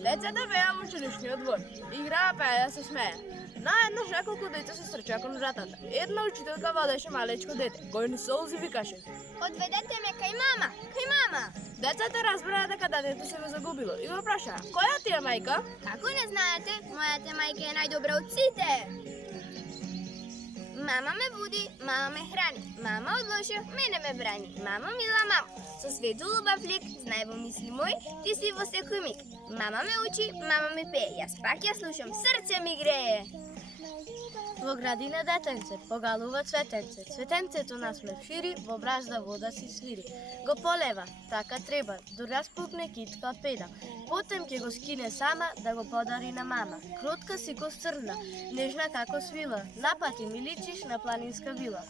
Децата беа во училишниот двор. Играа, пееа, се смеа. Наеднаш неколку деца се стрчаа кон вратата. Една учителка водеше малечко дете, кој не солзи викаше: Одведете ме кај мама, кај мама. Децата разбраа дека детето се го загубило и го прашаа: која ти е мајка? Како не знаете, мојата мајка е најдобра од сите. Мама ме буди, мама ме храни, мама одложи, мене ме брани. Мама мила мамо, со свету убав лик, знај во мисли мој, ти си во секој миг. Мама ме учи, мама ме пее, јас пак ја слушам, срце ми грее. Во градина детенце, погалува цветенце, цветенцето насмев шири, во бражда вода си свири. Го полева, така треба, до распукне китка педа. Потем ќе го скине сама, да го подари на мама. Кротка си ко црна, нежна како свила, напати ми личиш на планинска вила.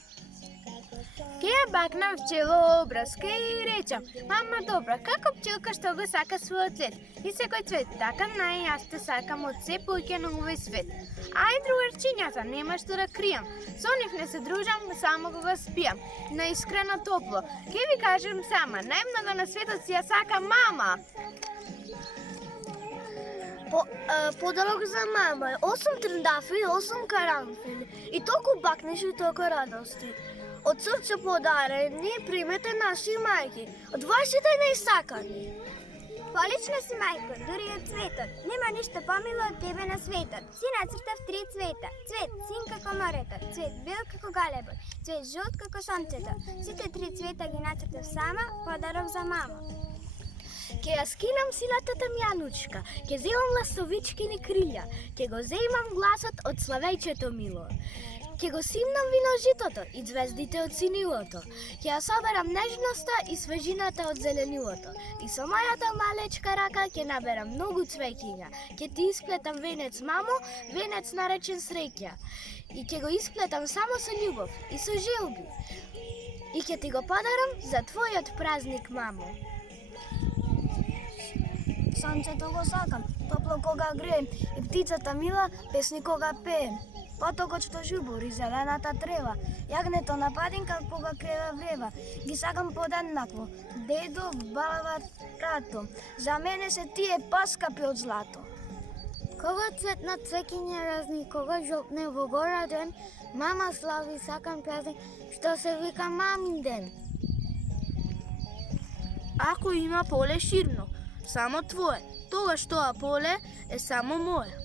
Ке ја бакнам пчело образ, ке и речам: мама добра, како пчелка што го сака својот лет. И секој цвет, така јас те сакам од се поќе на овој свет. Ај, другарчињата, нема што да кријам. Со нив не се дружам, само го спијам. Наискрено топло, ке ви кажем сама, најмного на светот си ја сака мама. Подарок за мама е 8 трендафи, 8 карамфили и толку бакнеш и толку радости. Од срце подарени, примете наши мајки, од вашите неисакани. Полична си мајко, дури од цветот. Нема ништо помило од тебе на светот. Си нацртав 3 цвета. Цвет син како морето, цвет бел како галебот, цвет жолт како сонцето. Сите 3 цвета ги нацртав сама, подарок за мама. Ке ја скинам силатата мјанучка, ке земам ластовичкини крилја, ке го земам гласот од славејчето мило. Ке го симнам вино житото и звездите од синилото. Ке ја соберам нежноста и свежината од зеленилото. И со мојата малечка рака ке наберам многу цвеќиња. Ке ти исплетам венец, мамо, венец наречен среќа. И ке го исплетам само со љубов и со желби. И ке ти го подарам за твојот празник, мамо. Сонцето го сакам, топло кога греем, и птицата мила песни кога пее. Потокот што жубори, зелената трева, јагнето на падинка кога крева врева. Ги сакам подеднакво, дедо, баба, тато. За мене се тие поскапи од злато. Кога цветна цвеќиња разни, кога жолтне во гора ден, мама слави сакам празник, што се вика мамин ден. Ако има поле ширно, само твое, тогаш тоа поле е само мое.